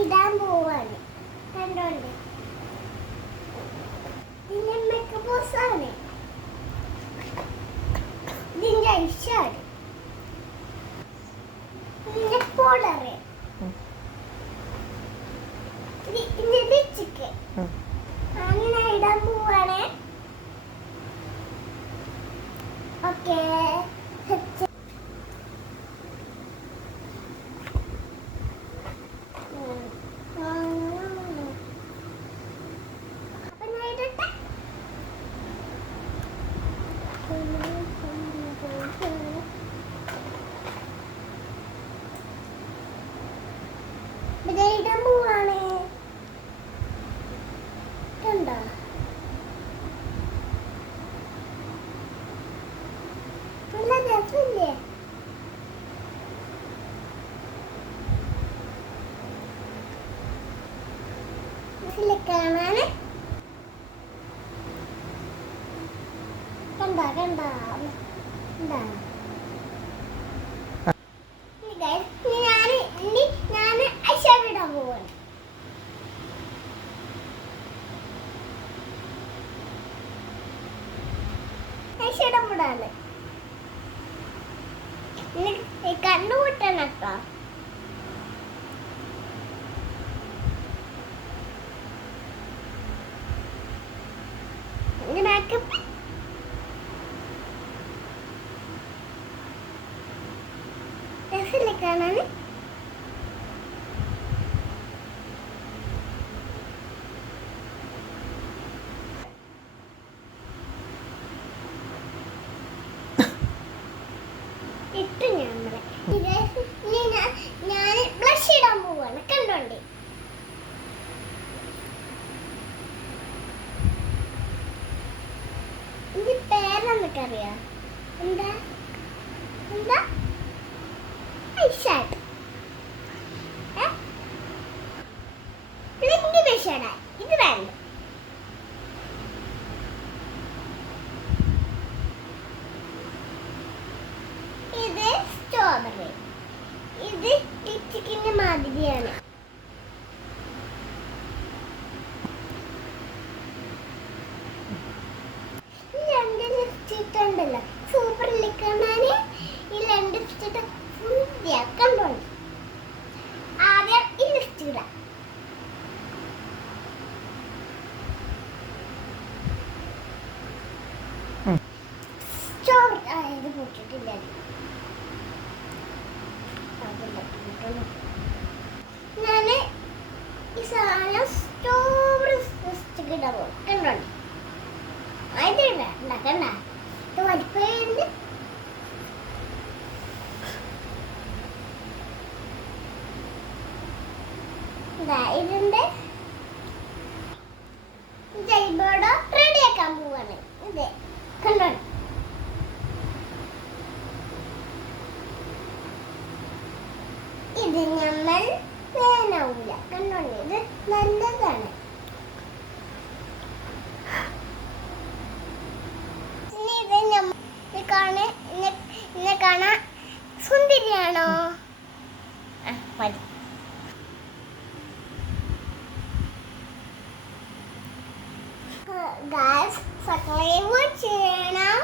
ഇടാൻ പോവാണ്. കണ്ടോണ്ട് ഇതിന്റെ മേക്കപ്പ് ബോക്സാണ്. ഇതിന്റെ ഐഷാഡ്, ഇതിന്റെ പൗഡറ്, ഇതിന്റെ ലിപ്സ്റ്റിക്ക്. അങ്ങനെ ഇടാൻ പോവാണ്. ഓക്കേ, ഇടാൻ പോവാണ്. കണ്ടോ? നല്ല രസമില്ലേ? കാണാന് കണ്ടാ കണ്ടാ എന്താ ഞാൻ ഐഷാഡോ ഇടാൻ പോവാണ്. ഐഷാഡോ ഇടാണ്. കണ്ണു പൊട്ടണം കേട്ടോ. മേക്കപ്പ് രസമില്ലേ കാണാന്? ഇട്ടു ഞാൻ ബ്ലഷ് ഇടാൻ പോവാണ്. കണ്ടോണ്ടേ ഇത് പേരെന്നൊക്കെ അറിയാം. എന്താ എന്താ ഐഷാഡ്, ബ്ലിങ്ക് ഐഷാഡ്. ഇത് വേണ്ട. ഇത് സ്ട്രോബെറി. ഇത് ലിപ്സ്റ്റിക്കിന്റെ മാതിരിയാണ്. രണ്ട് ലിപ്സ്റ്റിക് ഉണ്ടല്ലോ, സൂപ്പർ ലിക്കാണ്. ഈ രണ്ട് ലിപ്സ്റ്റിക് കണ്ടോണ്ട് ആദ്യം ഈ ലിപ്സ്റ്റിക് ഇടാം. സ്ട്രോബെറി ഇത് പൊട്ടിട്ടില്ല. ഞാന് ഈ സാധനം സ്ട്രോബെറി ലിപ്സ്റ്റിക് ഇടാൻ പോകും. കണ്ടോണ്ട് ഇത് ഉണ്ടാക്കണ്ട. ഇത് വലിപ്പമുണ്ട്. ഇതിന്റെ ജൈബോർഡ് റെഡിയാക്കാൻ പോവാണ്. ഇത് കണ്ടോണ്ട് ഇത് നമ്മൾ വേനാവൂല. കണ്ടോണ്ട് ഇത് നല്ലതാണ്. ഇന്നെ കാണാൻ സുന്ദരിയാണോ? മതി. ഗൈസ് സബ്സ്ക്രൈബ് ചെയ്യണം.